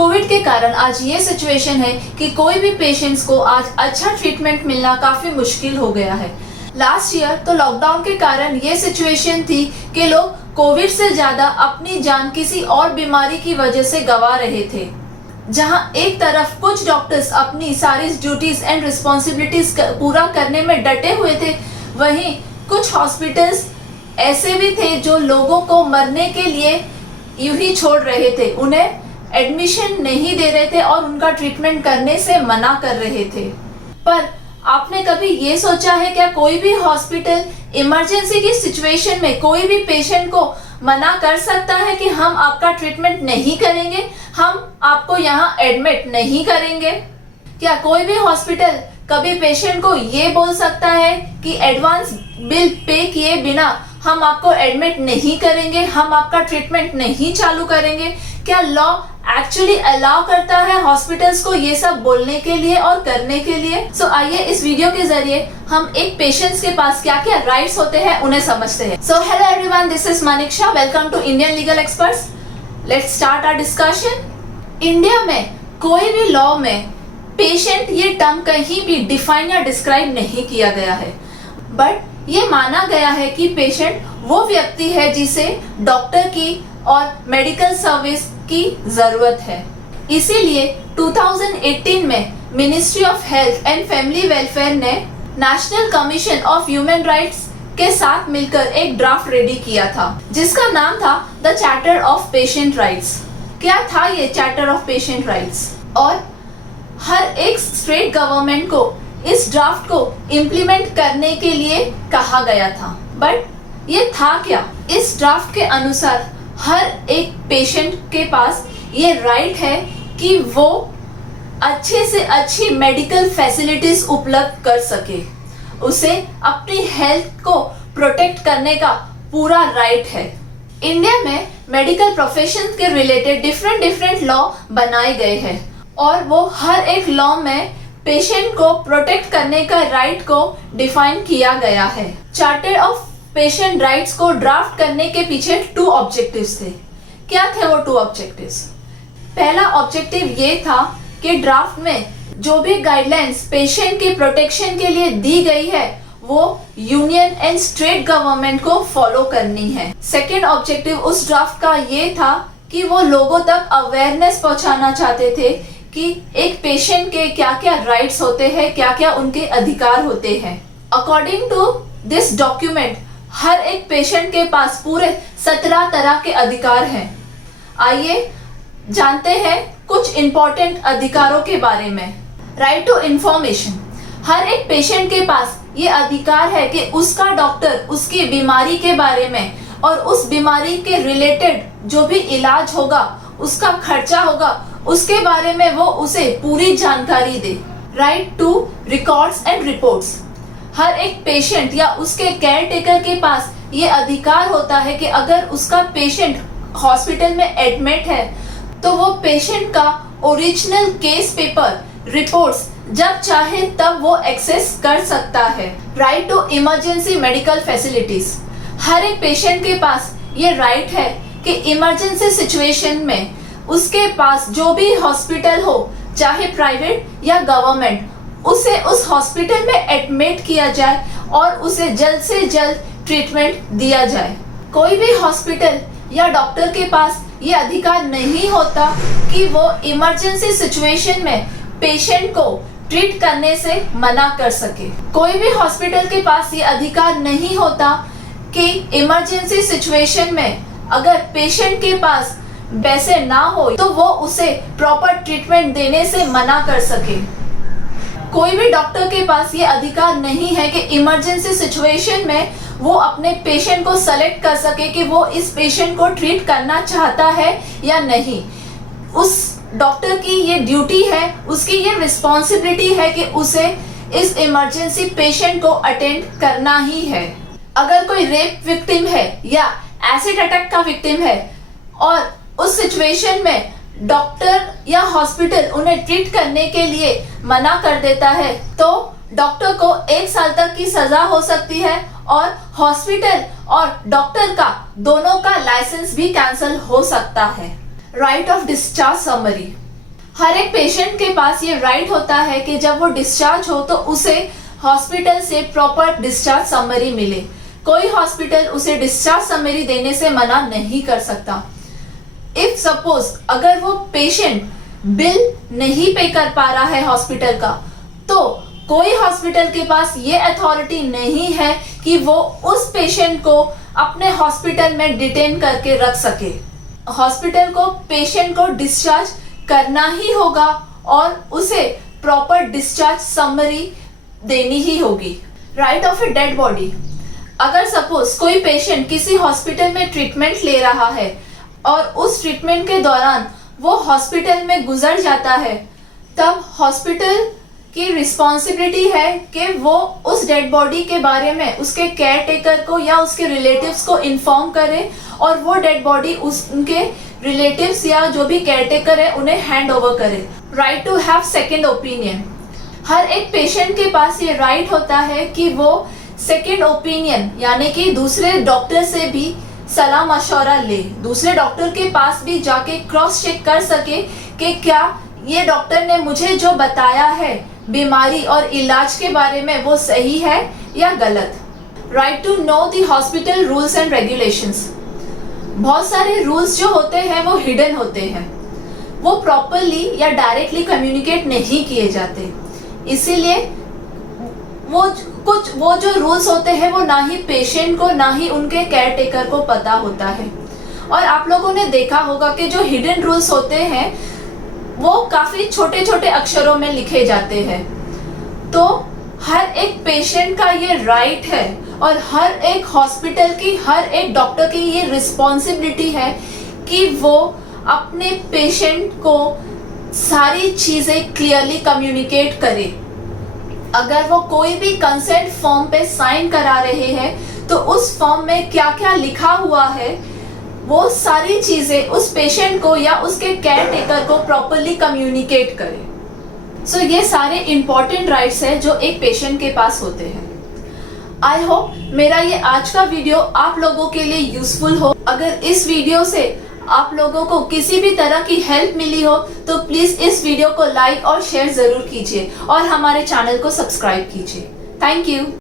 Covid के कारण आज ये सिचुएशन है कि कोई भी पेशेंट्स को आज अच्छा ट्रीटमेंट मिलना काफी मुश्किल हो गया है। लास्ट ईयर तो लॉकडाउन के कारण ये सिचुएशन थी कि लोग कोविड से ज्यादा अपनी जान किसी और बीमारी की वजह से गंवा रहे थे। जहां एक तरफ कुछ डॉक्टर्स अपनी सारी ड्यूटीज एंड रिस्पॉन्सिबिलिटीज पूरा करने में डटे हुए थे, वहीं कुछ हॉस्पिटल्स ऐसे भी थे जो लोगों को मरने के लिए यूं ही छोड़ रहे थे, उन्हें एडमिशन नहीं दे रहे थे और उनका ट्रीटमेंट करने से मना कर रहे थे। पर आपने कभी ये सोचा है क्या कोई भी हॉस्पिटल इमरजेंसी की सिचुएशन में कोई भी पेशेंट को मना कर सकता है कि हम आपका ट्रीटमेंट नहीं करेंगे, हम आपको यहाँ एडमिट नहीं करेंगे? क्या कोई भी हॉस्पिटल कभी पेशेंट को ये बोल सकता है कि एडवांस बिल पे किए बिना हम आपको एडमिट नहीं करेंगे, हम आपका ट्रीटमेंट नहीं चालू करेंगे? क्या लॉ एक्चुअली अलाउ करता है हॉस्पिटल्स को ये सब बोलने के लिए और करने के लिए? सो आइए इस वीडियो के जरिए हम एक पेशेंट्स के पास क्या क्या राइट्स होते हैं उन्हें समझते हैं। So hello everyone, this is Manisha, welcome to Indian legal experts. Let's start our discussion. India में कोई भी लॉ में पेशेंट ये टर्म कहीं भी डिफाइन या डिस्क्राइब नहीं किया गया है, बट ये माना गया है कि पेशेंट वो व्यक्ति है जिसे डॉक्टर की और मेडिकल सर्विस की जरूरत है। इसीलिए 2018 में ministry of health and family welfare ने national commission of human rights के साथ मिलकर एक ड्राफ्ट रेडी किया था जिसका नाम था the charter of patient rights. क्या था ये चार्टर ऑफ पेशेंट राइट्स? और हर एक स्टेट गवर्नमेंट को इस ड्राफ्ट को इम्प्लीमेंट करने के लिए कहा गया था, बट ये था क्या? इस ड्राफ्ट के अनुसार हर एक पेशेंट के पास ये राइट है कि वो अच्छे से अच्छी मेडिकल फैसिलिटीज उपलब्ध कर सके, उसे अपनी हेल्थ को प्रोटेक्ट करने का पूरा राइट है। इंडिया में मेडिकल प्रोफेशन के रिलेटेड डिफरेंट लॉ बनाए गए हैं और वो हर एक लॉ में पेशेंट को प्रोटेक्ट करने का राइट को डिफाइन किया गया है। चार्टर ऑफ पेशेंट राइट्स को ड्राफ्ट करने के पीछे 2 ऑब्जेक्टिव्स थे। क्या थे वो 2 ऑब्जेक्टिव्स? पहला ऑब्जेक्टिव ये था कि ड्राफ्ट में जो भी गाइडलाइंस पेशेंट के प्रोटेक्शन के लिए दी गई है वो यूनियन एंड स्टेट गवर्नमेंट को फॉलो करनी है। सेकेंड ऑब्जेक्टिव उस ड्राफ्ट का ये था कि वो लोगों तक अवेयरनेस पहुंचाना चाहते थे कि एक पेशेंट के क्या क्या राइट्स होते हैं, क्या क्या उनके अधिकार होते हैं। अकॉर्डिंग टू दिस डॉक्यूमेंट हर एक पेशेंट के पास पूरे 17 तरह के अधिकार हैं। आइए जानते हैं कुछ इंपॉर्टेंट अधिकारों के बारे में। Right to information. हर एक पेशेंट के पास ये अधिकार है कि उसका डॉक्टर उसकी बीमारी के बारे में और उस बीमारी के रिलेटेड जो भी इलाज होगा, उसका खर्चा होगा, उसके बारे में वो उसे पूरी जानकारी दे। Right to records and reports. हर एक पेशेंट या उसके केयर टेकर के पास ये अधिकार होता है कि अगर उसका पेशेंट हॉस्पिटल में एडमिट है तो वो पेशेंट का ओरिजिनल केस पेपर, रिपोर्ट्स जब चाहे तब वो एक्सेस कर सकता है। Right to emergency medical facilities. हर एक पेशेंट के पास ये राइट है कि इमरजेंसी सिचुएशन में उसके पास जो भी हॉस्पिटल हो, चाहे प्राइवेट या गवर्नमेंट, उसे उस हॉस्पिटल में एडमिट किया जाए और उसे जल्द से जल्द ट्रीटमेंट दिया जाए। कोई भी हॉस्पिटल या डॉक्टर के पास ये अधिकार नहीं होता कि वो इमरजेंसी सिचुएशन में पेशेंट को ट्रीट करने से मना कर सके। कोई भी हॉस्पिटल के पास ये अधिकार नहीं होता कि इमरजेंसी सिचुएशन में अगर पेशेंट के पास पैसे ना हो तो वो उसे प्रॉपर ट्रीटमेंट देने से मना कर सके। कोई भी डॉक्टर के पास ये अधिकार नहीं है कि इमरजेंसी सिचुएशन में वो अपने पेशेंट को सेलेक्ट कर सके कि वो इस पेशेंट को ट्रीट करना चाहता है या नहीं। उस डॉक्टर की ये ड्यूटी है, उसकी ये रिस्पॉन्सिबिलिटी है कि उसे इस इमरजेंसी पेशेंट को अटेंड करना ही है। अगर कोई रेप विक्टिम है या एसिड अटैक का विक्टिम है और उस सिचुएशन में डॉक्टर या हॉस्पिटल उन्हें ट्रीट करने के लिए मना कर देता है तो डॉक्टर को 1 साल तक की सजा हो सकती है और हॉस्पिटल और डॉक्टर का दोनों का लाइसेंस भी कैंसिल हो सकता है। Right of discharge summary. हर एक पेशेंट के पास ये राइट होता है कि जब वो डिस्चार्ज हो तो उसे हॉस्पिटल से प्रॉपर डिस्चार्ज समरी मिले। कोई हॉस्पिटल उसे डिस्चार्ज समरी देने से मना नहीं कर सकता। इफ सपोज अगर वो पेशेंट बिल नहीं पे कर पा रहा है हॉस्पिटल का, तो कोई हॉस्पिटल के पास ये अथॉरिटी नहीं है कि वो उस पेशेंट को अपने हॉस्पिटल में डिटेन करके रख सके। हॉस्पिटल को पेशेंट को डिस्चार्ज करना ही होगा और उसे प्रॉपर डिस्चार्ज समरी देनी ही होगी। Right of a dead body, अगर सपोज कोई पेशेंट किसी हॉस्पिटल में ट्रीटमेंट ले रहा है और उस ट्रीटमेंट के दौरान वो हॉस्पिटल में गुजर जाता है, तब हॉस्पिटल की रिस्पॉन्सिबिलिटी है कि वो उस डेड बॉडी के बारे में उसके केयर टेकर को या उसके रिलेटिव्स को इन्फॉर्म करे और वो डेड बॉडी उनके रिलेटिव्स या जो भी केयर टेकर है उन्हें हैंड ओवर करे। Right to have second opinion, हर एक पेशेंट के पास ये राइट होता है कि वो सेकेंड ओपिनियन यानी कि दूसरे डॉक्टर से भी सलाह मशवरा ले, दूसरे डॉक्टर के पास भी जाके क्रॉस चेक कर सके कि क्या ये डॉक्टर ने मुझे जो बताया है बीमारी और इलाज के बारे में वो सही है या गलत। Right to know the hospital rules and regulations, बहुत सारे रूल्स जो होते हैं वो हिडन होते हैं, वो प्रॉपरली या डायरेक्टली कम्युनिकेट नहीं किए जाते, इसीलिए वो जो रूल्स होते हैं वो ना ही पेशेंट को ना ही उनके केयर टेकर को पता होता है। और आप लोगों ने देखा होगा कि जो हिडन रूल्स होते हैं वो काफी छोटे छोटे अक्षरों में लिखे जाते हैं। तो हर एक पेशेंट का ये राइट है और हर एक हॉस्पिटल की, हर एक डॉक्टर की ये रिस्पॉन्सिबिलिटी है कि वो अपने पेशेंट को सारी चीजें क्लियरली कम्युनिकेट करे। अगर वो कोई भी कंसेंट फॉर्म पे साइन करा रहे हैं तो उस फॉर्म में क्या क्या लिखा हुआ है वो सारी चीजें उस पेशेंट को या उसके केयर टेकर को प्रॉपरली कम्युनिकेट करें। सो ये सारे इंपॉर्टेंट राइट्स हैं जो एक पेशेंट के पास होते हैं। आई होप मेरा ये आज का वीडियो आप लोगों के लिए यूजफुल हो। अगर इस वीडियो से आप लोगों को किसी भी तरह की हेल्प मिली हो तो प्लीज इस वीडियो को लाइक और शेयर जरूर कीजिए और हमारे चैनल को सब्सक्राइब कीजिए। Thank you.